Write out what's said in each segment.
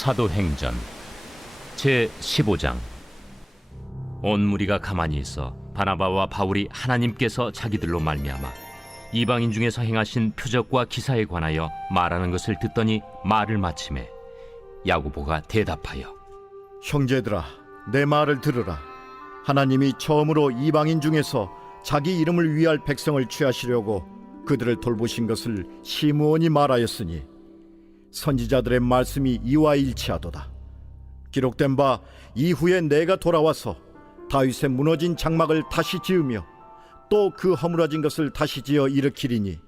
사도행전 제15장. 온 무리가 가만히 있어 바나바와 바울이 하나님께서 자기들로 말미암아 이방인 중에서 행하신 표적과 기사에 관하여 말하는 것을 듣더니 말을 마치매 야고보가 대답하여, 형제들아, 내 말을 들으라. 하나님이 처음으로 이방인 중에서 자기 이름을 위할 백성을 취하시려고 그들을 돌보신 것을 시므온이 말하였으니 선지자들의 말씀이 이와 일치하도다. 기록된 바 이후에 내가 돌아와서 다윗의 무너진 장막을 다시 지으며 또 그 허물어진 것을 다시 지어 일으키리니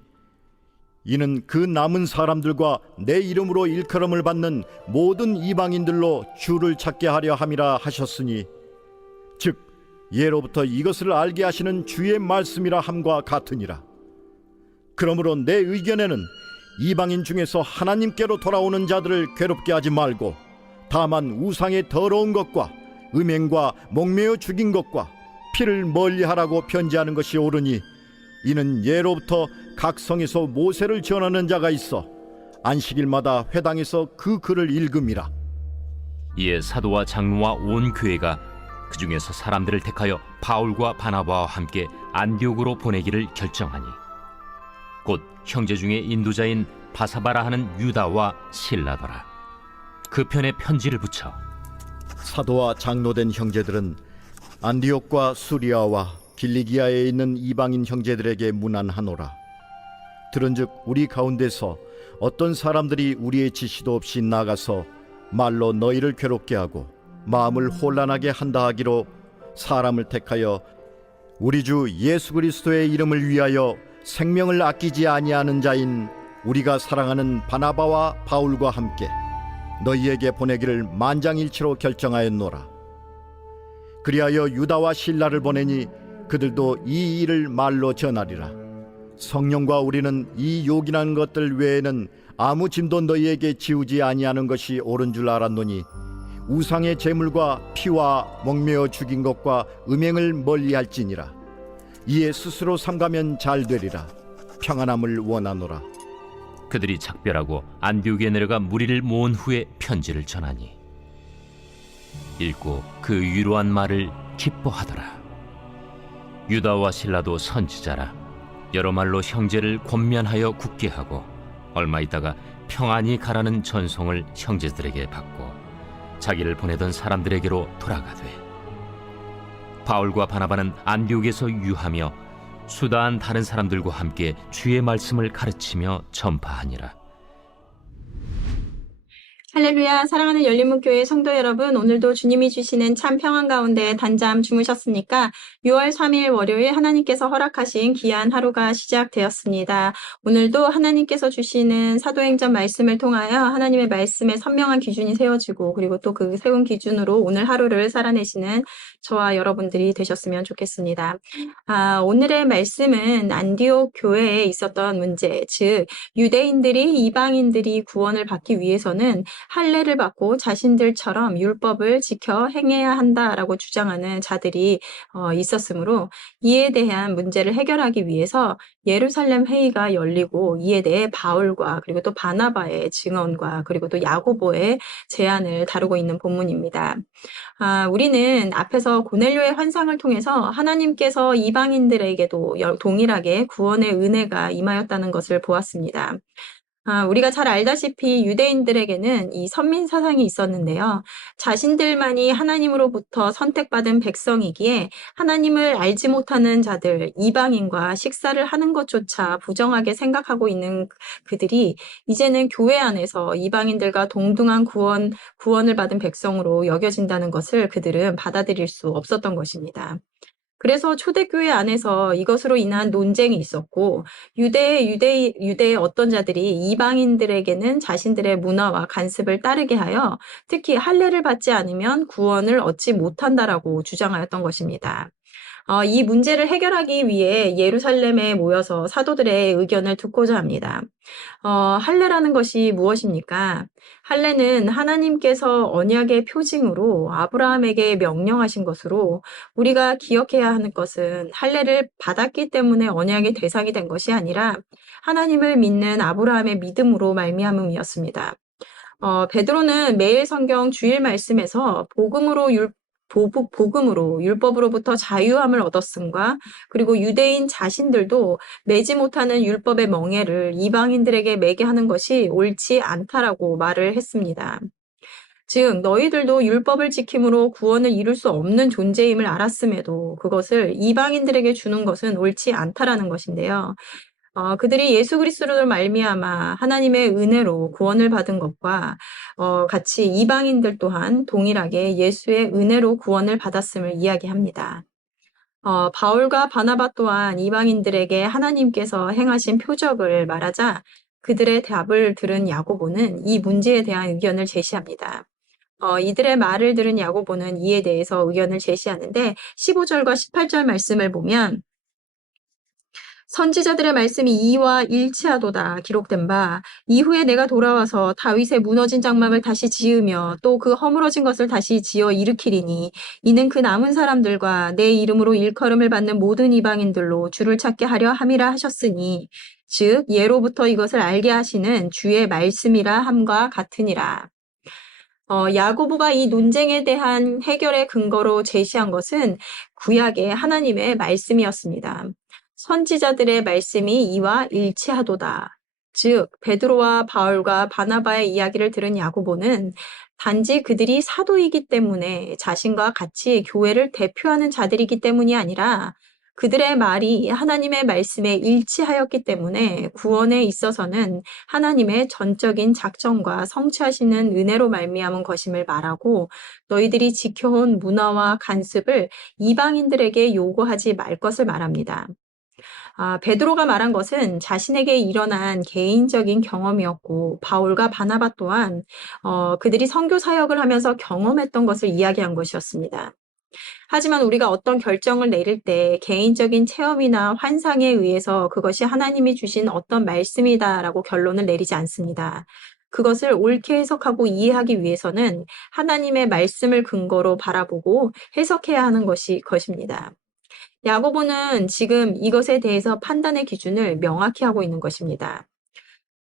이는 그 남은 사람들과 내 이름으로 일컬음을 받는 모든 이방인들로 주를 찾게 하려 함이라 하셨으니, 즉 예로부터 이것을 알게 하시는 주의 말씀이라 함과 같으니라. 그러므로 내 의견에는 이방인 중에서 하나님께로 돌아오는 자들을 괴롭게 하지 말고 다만 우상의 더러운 것과 음행과 목매어 죽인 것과 피를 멀리하라고 편지하는 것이 옳으니, 이는 예로부터 각 성에서 모세를 전하는 자가 있어 안식일마다 회당에서 그 글을 읽음이라. 이에 사도와 장로와 온 교회가 그 중에서 사람들을 택하여 바울과 바나바와 함께 안디옥으로 보내기를 결정하니, 곧 형제 중에 인도자인 바사바라 하는 유다와 실라더라. 그 편에 편지를 붙여 사도와 장로된 형제들은 안디옥과 수리아와 길리기아에 있는 이방인 형제들에게 문안하노라. 들은즉 우리 가운데서 어떤 사람들이 우리의 지시도 없이 나가서 말로 너희를 괴롭게 하고 마음을 혼란하게 한다 하기로 사람을 택하여 우리 주 예수 그리스도의 이름을 위하여 생명을 아끼지 아니하는 자인 우리가 사랑하는 바나바와 바울과 함께 너희에게 보내기를 만장일치로 결정하였노라. 그리하여 유다와 실라를 보내니 그들도 이 일을 말로 전하리라. 성령과 우리는 이 요긴한 것들 외에는 아무 짐도 너희에게 지우지 아니하는 것이 옳은 줄 알았노니, 우상의 제물과 피와 목매어 죽인 것과 음행을 멀리할지니라. 이에 스스로 삼가면 잘 되리라. 평안함을 원하노라. 그들이 작별하고 안디옥에 내려가 무리를 모은 후에 편지를 전하니 읽고 그 위로한 말을 기뻐하더라. 유다와 실라도 선지자라. 여러 말로 형제를 권면하여 굳게 하고 얼마 있다가 평안히 가라는 전송을 형제들에게 받고 자기를 보내던 사람들에게로 돌아가되, 바울과 바나바는 안디옥에서 유하며 수다한 다른 사람들과 함께 주의 말씀을 가르치며 전파하니라. 할렐루야. 사랑하는 열린문교회 성도 여러분, 오늘도 주님이 주시는 참 평안 가운데 단잠 주무셨습니까? 6월 3일 월요일 하나님께서 허락하신 귀한 하루가 시작되었습니다. 오늘도 하나님께서 주시는 사도행전 말씀을 통하여 하나님의 말씀에 선명한 기준이 세워지고, 그리고 또 그 세운 기준으로 오늘 하루를 살아내시는 저와 여러분들이 되셨으면 좋겠습니다. 오늘의 말씀은 안디옥 교회에 있었던 문제, 즉 유대인들이 이방인들이 구원을 받기 위해서는 할례를 받고 자신들처럼 율법을 지켜 행해야 한다라고 주장하는 자들이 있었으므로, 이에 대한 문제를 해결하기 위해서 예루살렘 회의가 열리고, 이에 대해 바울과 그리고 또 바나바의 증언과 그리고 또 야고보의 제안을 다루고 있는 본문입니다. 우리는 앞에서 고넬료의 환상을 통해서 하나님께서 이방인들에게도 동일하게 구원의 은혜가 임하였다는 것을 보았습니다. 우리가 잘 알다시피 유대인들에게는 이 선민 사상이 있었는데요. 자신들만이 하나님으로부터 선택받은 백성이기에 하나님을 알지 못하는 자들, 이방인과 식사를 하는 것조차 부정하게 생각하고 있는 그들이 이제는 교회 안에서 이방인들과 동등한 구원을 받은 백성으로 여겨진다는 것을 그들은 받아들일 수 없었던 것입니다. 그래서 초대교회 안에서 이것으로 인한 논쟁이 있었고, 유대의 어떤 자들이 이방인들에게는 자신들의 문화와 관습을 따르게 하여 특히 할례를 받지 않으면 구원을 얻지 못한다라고 주장하였던 것입니다. 이 문제를 해결하기 위해 예루살렘에 모여서 사도들의 의견을 듣고자 합니다. 할례라는 것이 무엇입니까? 할례는 하나님께서 언약의 표징으로 아브라함에게 명령하신 것으로, 우리가 기억해야 하는 것은 할례를 받았기 때문에 언약의 대상이 된 것이 아니라 하나님을 믿는 아브라함의 믿음으로 말미암음이었습니다. 베드로는 매일 성경 주일 말씀에서 복음으로 율법으로부터 자유함을 얻었음과 그리고 유대인 자신들도 매지 못하는 율법의 멍에를 이방인들에게 매게 하는 것이 옳지 않다라고 말을 했습니다. 즉 너희들도 율법을 지킴으로 구원을 이룰 수 없는 존재임을 알았음에도 그것을 이방인들에게 주는 것은 옳지 않다라는 것인데요. 그들이 예수 그리스도로 말미암아 하나님의 은혜로 구원을 받은 것과 같이 이방인들 또한 동일하게 예수의 은혜로 구원을 받았음을 이야기합니다. 바울과 바나바 또한 이방인들에게 하나님께서 행하신 표적을 말하자 그들의 답을 들은 야고보는 이 문제에 대한 의견을 제시합니다. 이들의 말을 들은 야고보는 이에 대해서 의견을 제시하는데 15절과 18절 말씀을 보면 선지자들의 말씀이 이와 일치하도다 기록된 바 이후에 내가 돌아와서 다윗의 무너진 장막을 다시 지으며 또 그 허물어진 것을 다시 지어 일으키리니 이는 그 남은 사람들과 내 이름으로 일컬음을 받는 모든 이방인들로 주를 찾게 하려 함이라 하셨으니 즉 예로부터 이것을 알게 하시는 주의 말씀이라 함과 같으니라. 야고보가 이 논쟁에 대한 해결의 근거로 제시한 것은 구약의 하나님의 말씀이었습니다. 선지자들의 말씀이 이와 일치하도다. 즉 베드로와 바울과 바나바의 이야기를 들은 야고보는 단지 그들이 사도이기 때문에 자신과 같이 교회를 대표하는 자들이기 때문이 아니라 그들의 말이 하나님의 말씀에 일치하였기 때문에 구원에 있어서는 하나님의 전적인 작정과 성취하시는 은혜로 말미암은 것임을 말하고 너희들이 지켜온 문화와 간습을 이방인들에게 요구하지 말 것을 말합니다. 베드로가 말한 것은 자신에게 일어난 개인적인 경험이었고 바울과 바나바 또한 그들이 선교 사역을 하면서 경험했던 것을 이야기한 것이었습니다. 하지만 우리가 어떤 결정을 내릴 때 개인적인 체험이나 환상에 의해서 그것이 하나님이 주신 어떤 말씀이다라고 결론을 내리지 않습니다. 그것을 옳게 해석하고 이해하기 위해서는 하나님의 말씀을 근거로 바라보고 해석해야 하는 것입니다. 야고보는 지금 이것에 대해서 판단의 기준을 명확히 하고 있는 것입니다.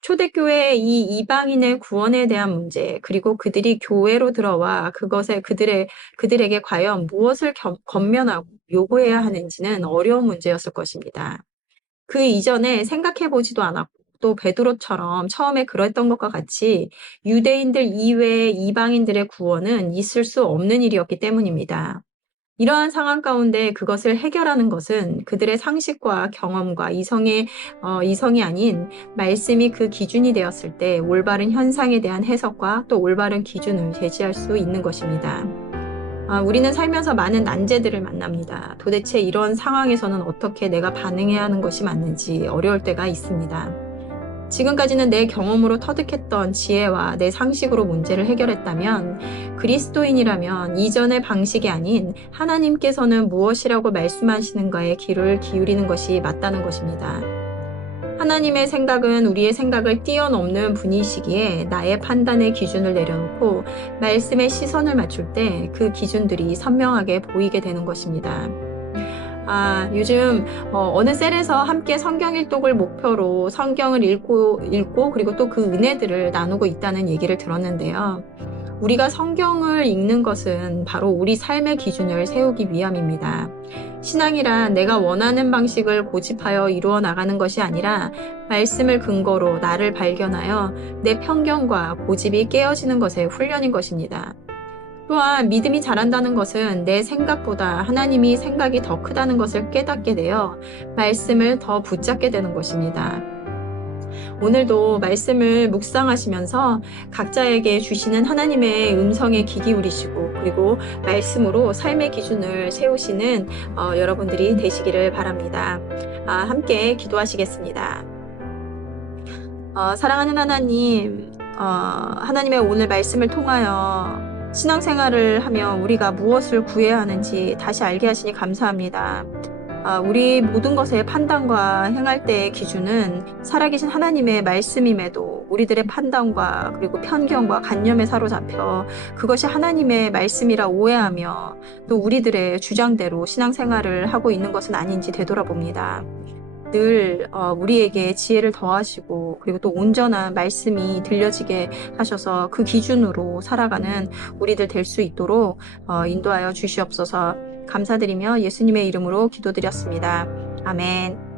초대교회의 이 이방인의 구원에 대한 문제, 그리고 그들이 교회로 들어와 그들에게 과연 무엇을 권면하고 요구해야 하는지는 어려운 문제였을 것입니다. 그 이전에 생각해 보지도 않았고, 또 베드로처럼 처음에 그랬던 것과 같이 유대인들 이외의 이방인들의 구원은 있을 수 없는 일이었기 때문입니다. 이러한 상황 가운데 그것을 해결하는 것은 그들의 상식과 경험과 이성이 아닌 말씀이 그 기준이 되었을 때 올바른 현상에 대한 해석과 또 올바른 기준을 제시할 수 있는 것입니다. 우리는 살면서 많은 난제들을 만납니다. 도대체 이런 상황에서는 어떻게 내가 반응해야 하는 것이 맞는지 어려울 때가 있습니다. 지금까지는 내 경험으로 터득했던 지혜와 내 상식으로 문제를 해결했다면 그리스도인이라면 이전의 방식이 아닌 하나님께서는 무엇이라고 말씀하시는가에 귀를 기울이는 것이 맞다는 것입니다. 하나님의 생각은 우리의 생각을 뛰어넘는 분이시기에 나의 판단의 기준을 내려놓고 말씀에 시선을 맞출 때 그 기준들이 선명하게 보이게 되는 것입니다. 요즘 어느 셀에서 함께 성경 일독을 목표로 성경을 읽고 그리고 또 그 은혜들을 나누고 있다는 얘기를 들었는데요. 우리가 성경을 읽는 것은 바로 우리 삶의 기준을 세우기 위함입니다. 신앙이란 내가 원하는 방식을 고집하여 이루어 나가는 것이 아니라 말씀을 근거로 나를 발견하여 내 편견과 고집이 깨어지는 것의 훈련인 것입니다. 또한 믿음이 자란다는 것은 내 생각보다 하나님이 생각이 더 크다는 것을 깨닫게 되어 말씀을 더 붙잡게 되는 것입니다. 오늘도 말씀을 묵상하시면서 각자에게 주시는 하나님의 음성에 귀 기울이시고 그리고 말씀으로 삶의 기준을 세우시는 여러분들이 되시기를 바랍니다. 함께 기도하시겠습니다. 사랑하는 하나님, 하나님의 오늘 말씀을 통하여 신앙생활을 하며 우리가 무엇을 구해야 하는지 다시 알게 하시니 감사합니다. 우리 모든 것의 판단과 행할 때의 기준은 살아계신 하나님의 말씀임에도 우리들의 판단과 그리고 편견과 관념에 사로잡혀 그것이 하나님의 말씀이라 오해하며 또 우리들의 주장대로 신앙생활을 하고 있는 것은 아닌지 되돌아봅니다. 늘 우리에게 지혜를 더하시고 그리고 또 온전한 말씀이 들려지게 하셔서 그 기준으로 살아가는 우리들 될 수 있도록 인도하여 주시옵소서. 감사드리며 예수님의 이름으로 기도드렸습니다. 아멘.